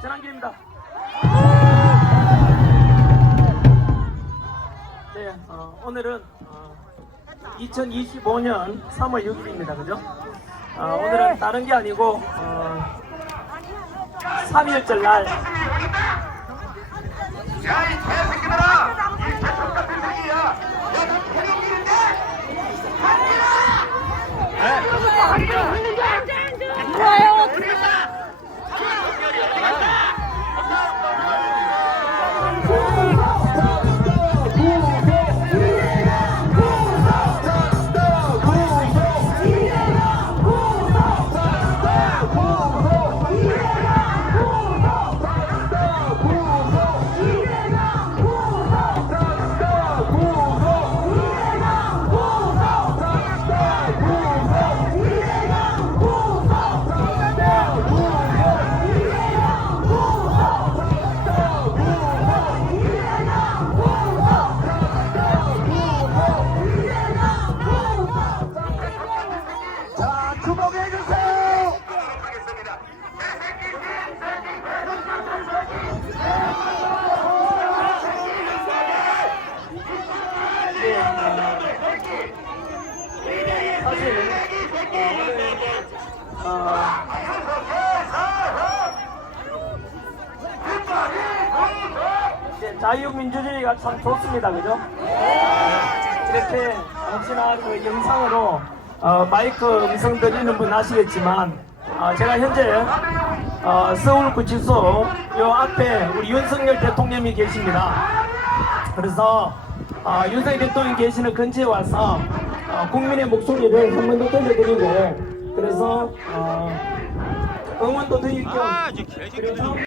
전환길입니다. 네, 어, 오늘은 어, 2025년 3월 6일입니다. 그죠? 어, 오늘은 다른 게 아니고 어, 3일절 날 Oh, 사실 어, 자유민주주의가 참 좋습니다, 그죠? 이렇게 혹시나 그 영상으로 어, 마이크 음성 들리는 분 아시겠지만 어, 제가 현재 어, 서울구치소 요 앞에 우리 윤석열 대통령이 계십니다. 그래서 어, 윤석열 대통령이 계시는 근처에 와서 어, 국민의 목소리를 한 번 더 들려드리고 그래서 어, 응원도 드릴 겸 아, 개새끼들이 그래서